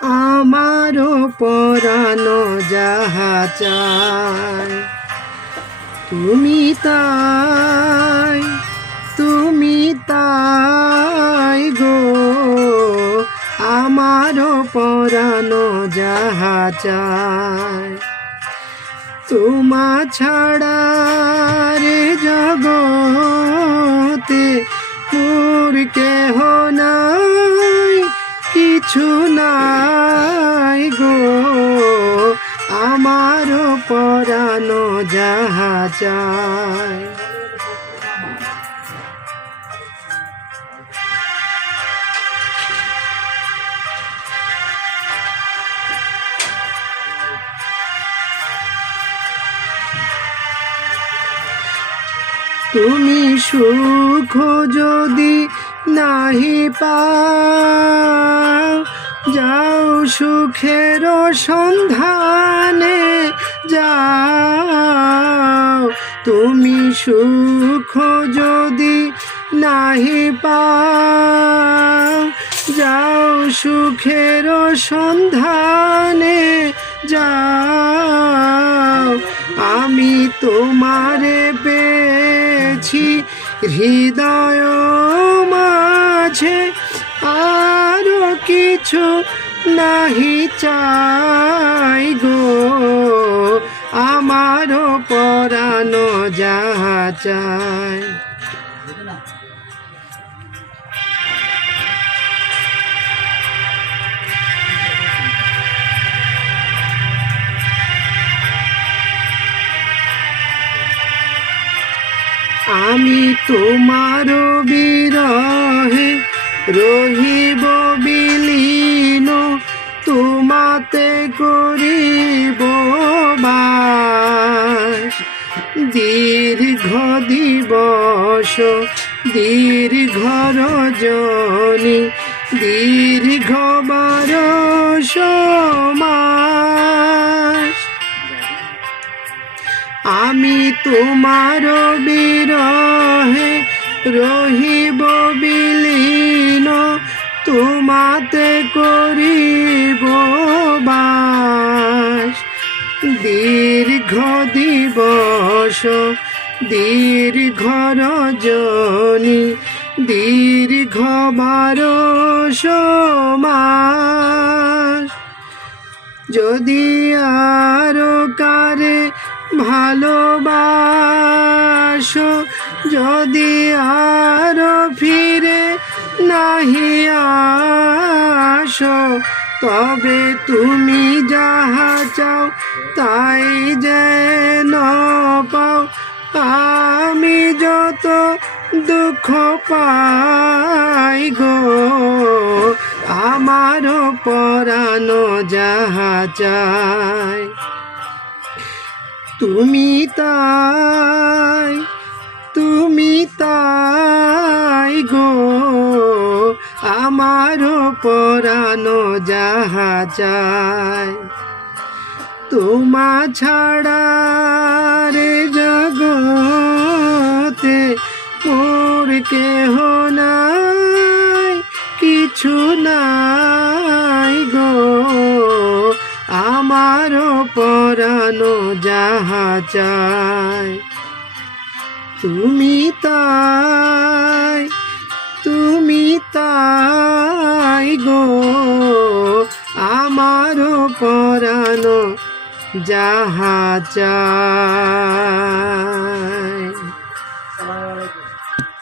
আমারও পরানো যাহা চায় তুমি তাই গো, আমারও পরানো যাহা চায় তোমা ছাড়া রে জগতে মোর কেহ নাই, কিছু নাই গো, আমারও পরানো যাহা চায়। তুমি সুখ যদি নাহি পাও, যাও সুখের সন্ধানে যাও। তুমি সুখ যদি নাহি পাও, যাও সুখের সন্ধানে যাও। আমি তোমারে পেয়েছি হৃদয় মাঝে, আরো কিছু নাহি চাই গো, আমারও পরানো যাহা চায়। আমি তোমার বিরহে রহিব বিলীন, তোমাতে করিব বাস। দীর্ঘ দিবস দীর্ঘ রজনী, দীর্ঘ বরষ মাস। আমি তোমার বিরহে রহিব বিলীন, তোমাতে করিব বাস। দীর্ঘ দিবস দীর্ঘ রজনী, দীর্ঘ বরষ মাস। যদি আরো কারে ভালোবাসো, যদি আরো ফিরে নাহি আসো, তবে তুমি যাহা চাও তাই যেন পাও। আমি যত দুঃখ পাই গো, আমারও পরানো যাহা চায় তুমি তাই গো, আমারও পরানো যাহা চায়। তোমা ছাড়া রে জগতে মোর কেহ নাই, কিছু নাই গো, আমারও পরানো যাহা চায় তুমি তাই গো, আমারও পরানো যাহা চায়।